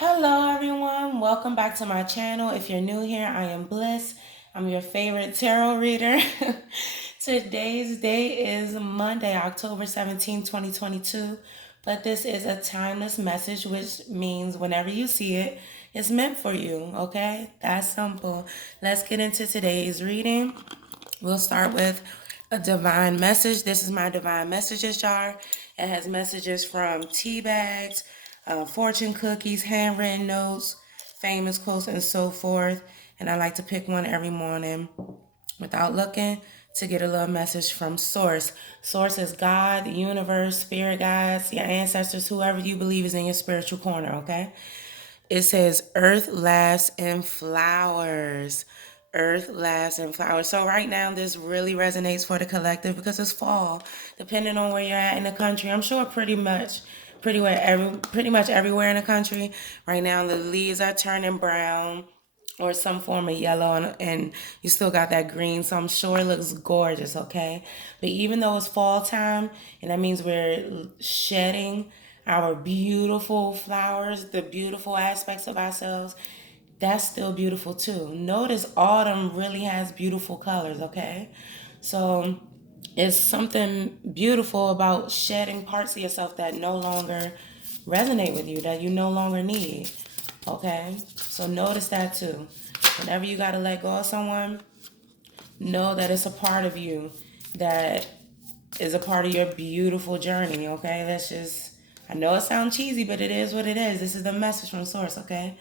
Hello everyone, welcome back to my channel. If you're new here, I am Bliss. I'm your favorite tarot reader. Today's day is Monday, October 17, 2022. But this is a timeless message, which means whenever you see it, it's meant for you, okay? That's simple. Let's get into today's reading. We'll start with a divine message. This is my divine messages jar. It has messages from tea bags, fortune cookies, handwritten notes, famous quotes, and so forth. And I like to pick one every morning without looking to get a little message from Source. Source is God, the universe, spirit guides, your ancestors, whoever you believe is in your spiritual corner, okay? It says earth laughs and flowers. Earth laughs and flowers. So right now this really resonates for the collective because it's fall. Depending on where you're at in the country, I'm sure pretty much everywhere in the country. Right now the leaves are turning brown or some form of yellow, and you still got that green, so I'm sure it looks gorgeous, okay? But even though it's fall time, and that means we're shedding our beautiful flowers, the beautiful aspects of ourselves, that's still beautiful too. Notice autumn really has beautiful colors, okay? So it's something beautiful about shedding parts of yourself that no longer resonate with you, that you no longer need. Okay? So notice that too. Whenever you got to let go of someone, know that it's a part of you that is a part of your beautiful journey. Okay? I know it sounds cheesy, but it is what it is. This is the message from Source. Okay?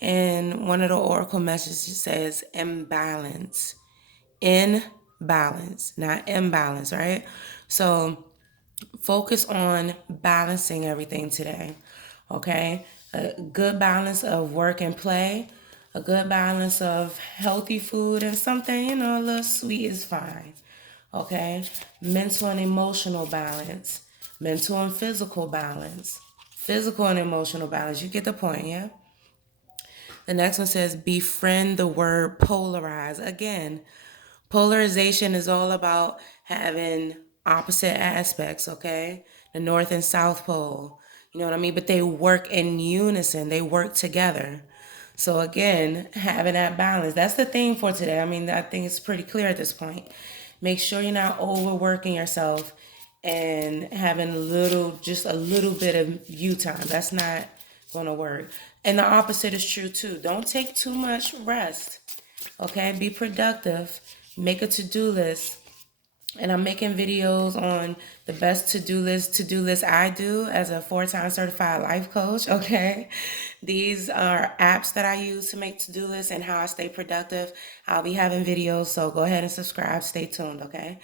And one of the oracle messages says imbalance. In balance, not imbalance, right? So focus on balancing everything today, okay? A good balance of work and play, a good balance of healthy food and something, a little sweet is fine, okay? Mental and emotional balance, mental and physical balance, physical and emotional balance. You get the point, yeah? The next one says befriend the word polarize. Again, polarization is all about having opposite aspects, okay? The North and South Pole, you know what I mean? But they work in unison, they work together. So, again, having that balance. That's the theme for today. I mean, I think it's pretty clear at this point. Make sure you're not overworking yourself and having just a little bit of you time. That's not going to work. And the opposite is true too. Don't take too much rest. Okay, be productive. Make a to-do list. And I'm making videos on the best to-do list I do as a 4-time certified life coach, okay? These are apps that I use to make to-do lists and how I stay productive. I'll be having videos, so go ahead and subscribe. Stay tuned, okay?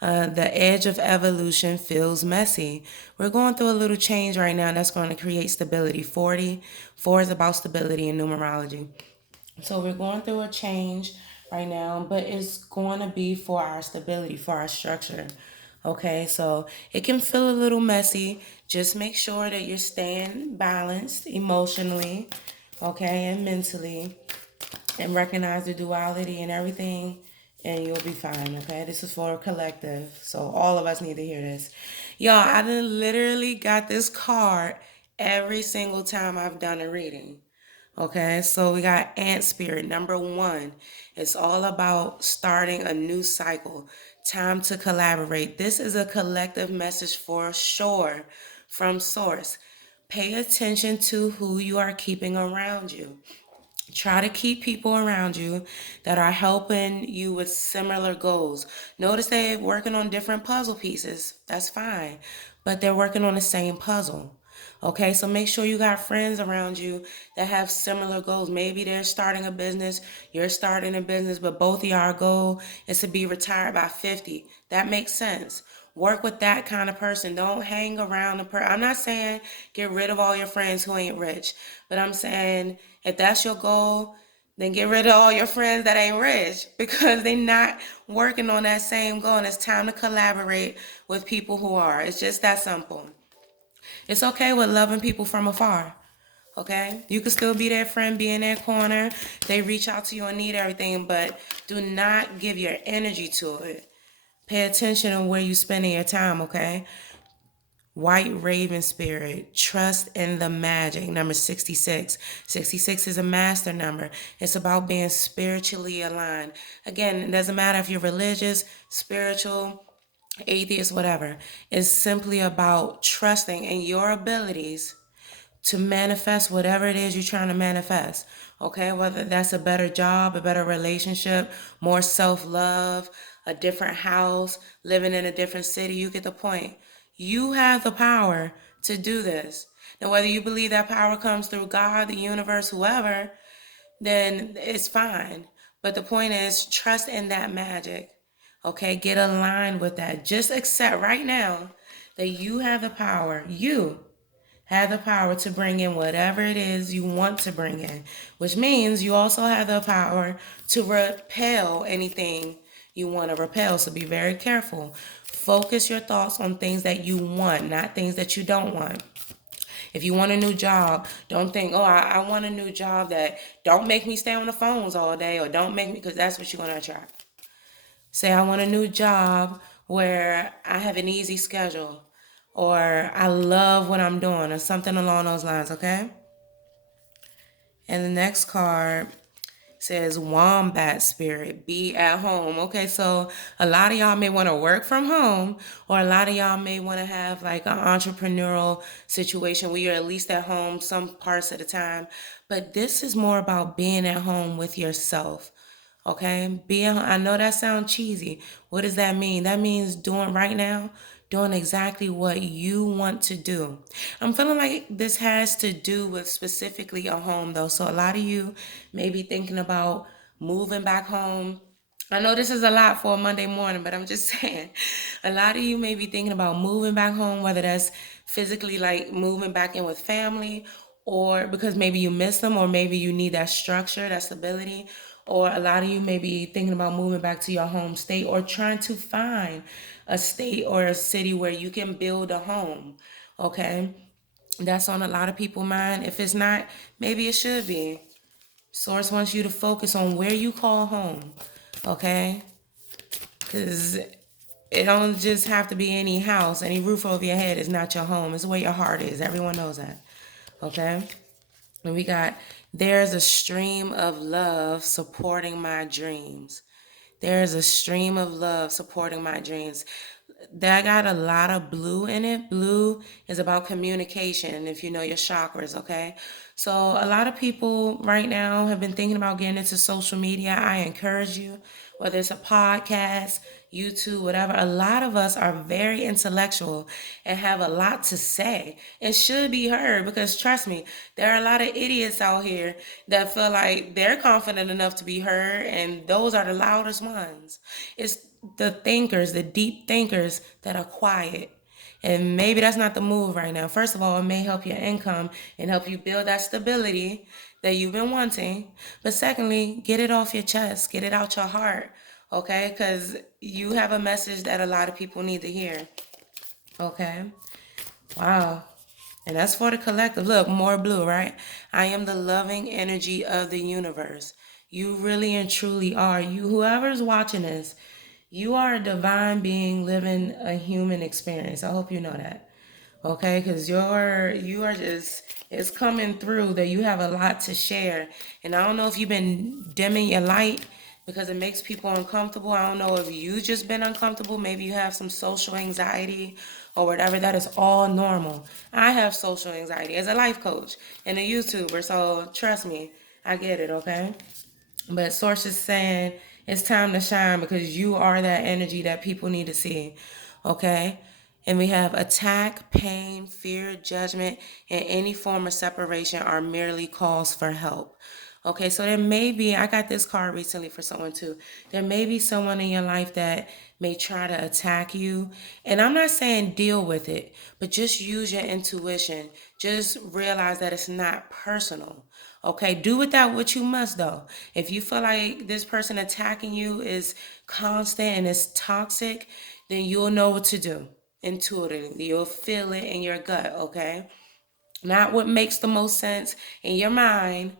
The edge of evolution feels messy. We're going through a little change right now that's going to create stability. 4 is about stability in numerology. So we're going through a change right now, but it's going to be for our stability, for our structure. Okay, so it can feel a little messy. Just make sure that you're staying balanced emotionally, okay, and mentally, and recognize the duality and everything, and you'll be fine, okay? This is for a collective, so all of us need to hear this. Y'all, I done literally got this card every single time I've done a reading. Okay, so we got Ant Spirit, number 1. It's all about starting a new cycle. Time to collaborate. This is a collective message for sure from Source. Pay attention to who you are keeping around you. Try to keep people around you that are helping you with similar goals. Notice they're working on different puzzle pieces. That's fine. But they're working on the same puzzle. Okay, so make sure you got friends around you that have similar goals. Maybe they're starting a business, you're starting a business, but both of y'all goal is to be retired by 50. That makes sense. Work with that kind of person. Don't hang around a person. I'm not saying get rid of all your friends who ain't rich, but I'm saying if that's your goal, then get rid of all your friends that ain't rich because they're not working on that same goal. And it's time to collaborate with people who are. It's just that simple. It's okay with loving people from afar. Okay? You can still be their friend, be in their corner. They reach out to you and need everything, but do not give your energy to it. Pay attention on where you're spending your time, okay? White Raven Spirit, trust in the magic. Number 66. 66 is a master number. It's about being spiritually aligned. Again, it doesn't matter if you're religious, spiritual, atheist, whatever. It's simply about trusting in your abilities to manifest whatever it is you're trying to manifest. Okay, whether that's a better job, a better relationship, more self love, a different house, living in a different city, you get the point. You have the power to do this. Now, whether you believe that power comes through God, the universe, whoever, then it's fine. But the point is, trust in that magic. Okay, get aligned with that. Just accept right now that you have the power. You have the power to bring in whatever it is you want to bring in, which means you also have the power to repel anything you want to repel. So be very careful. Focus your thoughts on things that you want, not things that you don't want. If you want a new job, don't think, oh, I want a new job that don't make me stay on the phones all day, or don't make me, because that's what you're going to attract. Say, I want a new job where I have an easy schedule, or I love what I'm doing, or something along those lines, okay? And the next card says Wombat Spirit, be at home. Okay, so a lot of y'all may want to work from home, or a lot of y'all may want to have like an entrepreneurial situation where you're at least at home some parts of the time. But this is more about being at home with yourself. Okay, I know that sounds cheesy. What does that mean? That means doing right now, doing exactly what you want to do. I'm feeling like this has to do with specifically a home though. So a lot of you may be thinking about moving back home. I know this is a lot for a Monday morning, but I'm just saying, a lot of you may be thinking about moving back home, whether that's physically like moving back in with family, or because maybe you miss them, or maybe you need that structure, that stability, or a lot of you may be thinking about moving back to your home state, or trying to find a state or a city where you can build a home. Okay, that's on a lot of people's mind. If it's not, maybe it should be. Source wants you to focus on where you call home. Okay, because it don't just have to be any house, any roof over your head is not your home. It's where your heart is. Everyone knows that. Okay? And we got, there's a stream of love supporting my dreams. There's a stream of love supporting my dreams. That got a lot of blue in it. Blue is about communication, if you know your chakras, okay? So a lot of people right now have been thinking about getting into social media. I encourage you, whether it's a podcast, YouTube, whatever. A lot of us are very intellectual and have a lot to say and should be heard, because trust me, there are a lot of idiots out here that feel like they're confident enough to be heard, and those are the loudest ones. It's the thinkers, the deep thinkers that are quiet. And maybe that's not the move right now. First of all, it may help your income and help you build that stability that you've been wanting. But secondly, get it off your chest, get it out your heart, okay? Because you have a message that a lot of people need to hear, okay? Wow. And that's for the collective. Look, more blue, right? I am the loving energy of the universe. You really and truly are. You, whoever's watching this, you are a divine being living a human experience. I hope you know that. Okay, because you are just, it's coming through that you have a lot to share. And I don't know if you've been dimming your light because it makes people uncomfortable. I don't know if you just been uncomfortable. Maybe you have some social anxiety or whatever. That is all normal. I have social anxiety as a life coach and a YouTuber, so trust me, I get it, okay? But Source is saying it's time to shine because you are that energy that people need to see. Okay? And we have attack, pain, fear, judgment, and any form of separation are merely calls for help. Okay, so there may be, I got this card recently for someone too. There may be someone in your life that may try to attack you. And I'm not saying deal with it, but just use your intuition. Just realize that it's not personal. Okay, do with that what you must though. If you feel like this person attacking you is constant and is toxic, then you'll know what to do intuitively. You'll feel it in your gut, okay? Not what makes the most sense in your mind,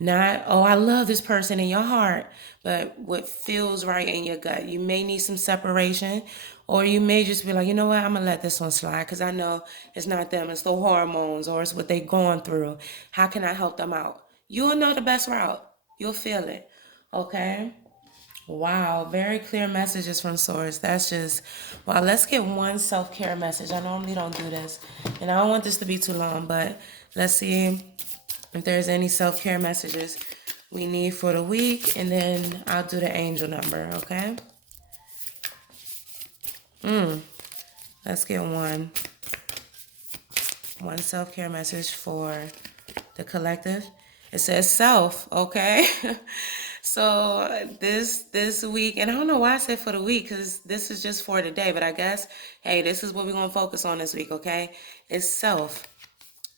Not, oh, I love this person in your heart, but what feels right in your gut. You may need some separation, or you may just be like, you know what, I'm going to let this one slide because I know it's not them, it's the hormones or it's what they're going through. How can I help them out? You'll know the best route. You'll feel it. Okay? Wow, very clear messages from Source. That's just, wow, let's get one self care message. I normally don't do this, and I don't want this to be too long, but let's see if there's any self care messages we need for the week, and then I'll do the angel number, okay? Let's get one self care message for the collective. It says self, okay? So this week, and I don't know why I said for the week, because this is just for today, but I guess, hey, this is what we're gonna focus on this week, okay? It's self.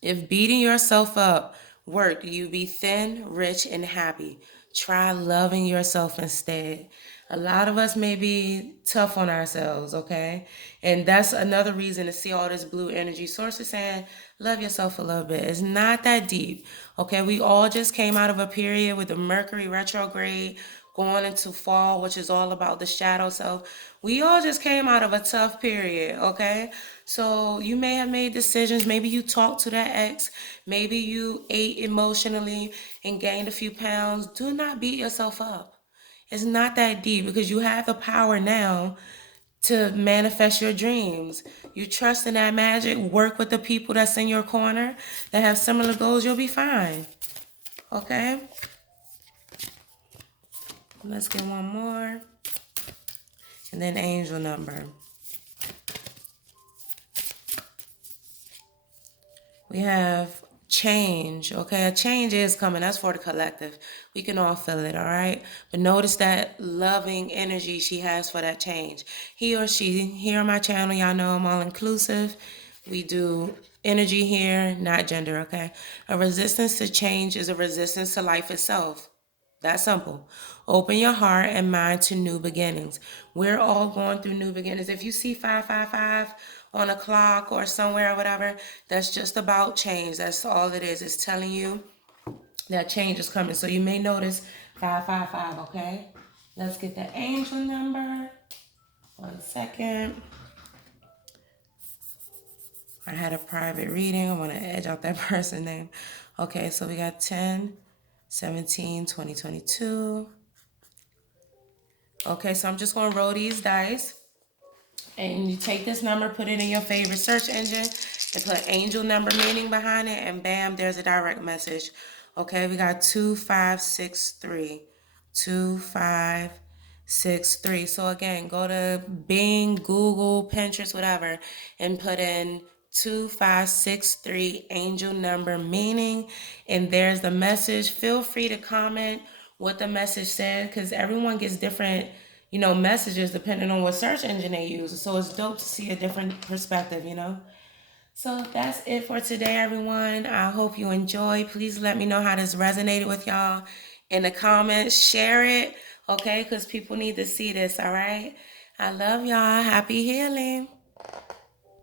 If beating yourself up worked, you be thin, rich, and happy. Try loving yourself instead. A lot of us may be tough on ourselves, okay? And that's another reason to see all this blue energy. Sources saying, love yourself a little bit. It's not that deep, okay? We all just came out of a period with the Mercury retrograde going into fall, which is all about the shadow self. We all just came out of a tough period, okay? So you may have made decisions. Maybe you talked to that ex. Maybe you ate emotionally and gained a few pounds. Do not beat yourself up. It's not that deep because you have the power now to manifest your dreams. You trust in that magic. Work with the people that's in your corner that have similar goals. You'll be fine. Okay? Let's get one more. And then angel number. We have change, okay? A change is coming. That's for the collective. We can all feel it, all right? But notice that loving energy she has for that change. He or she, here on my channel, y'all know I'm all inclusive. We do energy here, not gender, okay? A resistance to change is a resistance to life itself. That simple. Open your heart and mind to new beginnings. We're all going through new beginnings. If you see 555 on a clock or somewhere or whatever, that's just about change. That's all it is. It's telling you that change is coming. So you may notice 555, okay? Let's get the angel number. 1 second. I had a private reading. I want to edge out that person name. Okay, so we got 10/17/2022. Okay, so I'm just going to roll these dice. And you take this number, put it in your favorite search engine, and put angel number meaning behind it, and bam, there's a direct message. Okay, we got 2563. 2563. So again, go to Bing, Google, Pinterest, whatever, and put in 2563 angel number meaning, and there's the message. Feel free to comment what the message said because everyone gets different messages depending on what search engine they use. So it's dope to see a different perspective. So that's it for today, everyone. I hope you enjoy. Please let me know how this resonated with y'all in the comments. Share it, okay? Because people need to see this, all right? I love y'all. Happy healing.